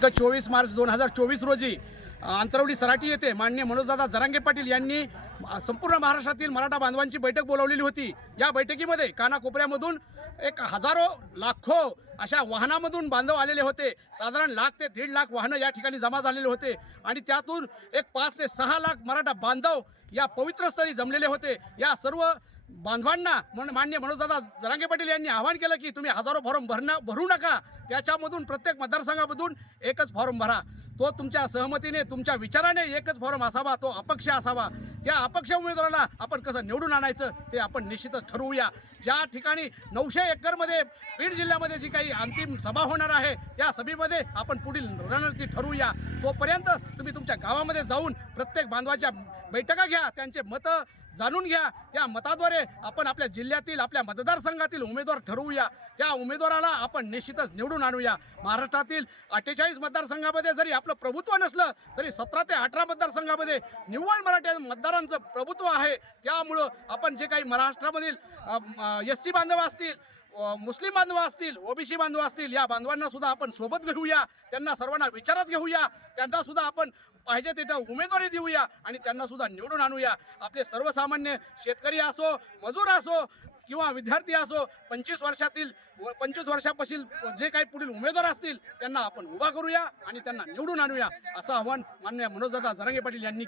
दिनांक चोवीस मार्च दोन हजार चोवीस रोजी अंतरवली सराटी येथे माननीय मनोजदादा जरांगे पाटील यांनी संपूर्ण महाराष्ट्रातील मराठा बांधवांची बैठक बोलावलेली होती. या बैठकीमध्ये कानाकोपऱ्यामधून एक हजारो लाखो अशा वाहनामधून बांधव आलेले होते. साधारण लाख ते दीड लाख वाहनं या ठिकाणी जमा झालेले होते आणि त्यातून एक पाच ते सहा लाख मराठा बांधव या पवित्र स्थळी जमलेले होते. या सर्व बांधवांना म्हणून मान्य दादा जरांगे पाटील यांनी आवाहन केलं की तुम्ही हजारो फॉर्म भरणं भरू नका. त्याच्यामधून प्रत्येक मतदारसंघामधून एकच फॉर्म भरा. तो तुमच्या सहमतीने तुमच्या विचाराने एकच फॉर्म असावा तो अपक्ष असावा. त्या अपक्ष उमेदवाराला आपण कसं निवडून आणायचं ते आपण निश्चितच ठरवूया. ज्या ठिकाणी नऊशे एकरमध्ये बीड जिल्ह्यामध्ये जी काही अंतिम सभा होणार आहे त्या सभेमध्ये आपण पुढील रणनीती ठरवूया. तोपर्यंत तुम्ही तुमच्या गावामध्ये जाऊन प्रत्येक बांधवाच्या बैठका घ्या त्यांचे मतं जाणून घ्या. त्या मताद्वारे आपण आपल्या जिल्ह्यातील आपल्या मतदारसंघातील उमेदवार ठरवूया. त्या उमेदवाराला आपण निश्चितच निवडून आणूया. महाराष्ट्रातील अठ्ठेचाळीस मतदारसंघामध्ये जरी आपलं प्रभुत्व नसलं तरी सतरा ते अठरा मतदारसंघामध्ये निव्वळ मराठी मतदारांचं प्रभुत्व आहे. त्यामुळं आपण जे काही महाराष्ट्रामधील एस सी बांधव असतील मुस्लिम बांधव असतील ओबीसी बांधव असतील या बांधवांना सुद्धा आपण सोबत घेऊया. त्यांना सर्वांना विचारात घेऊया. त्यांना सुद्धा आपण पाहिजे तिथं उमेदवारी देऊया आणि त्यांना सुद्धा निवडून आणूया. आपले सर्वसामान्य शेतकरी असो मजूर असो किंवा विद्यार्थी असो पंचवीस वर्षातील व पंचवीस वर्षापाशील जे काही पुढील उमेदवार असतील त्यांना आपण उभा करूया आणि त्यांना निवडून आणूया. असं आव्हान मान्य मनोजदादा जरांगे पाटील यांनी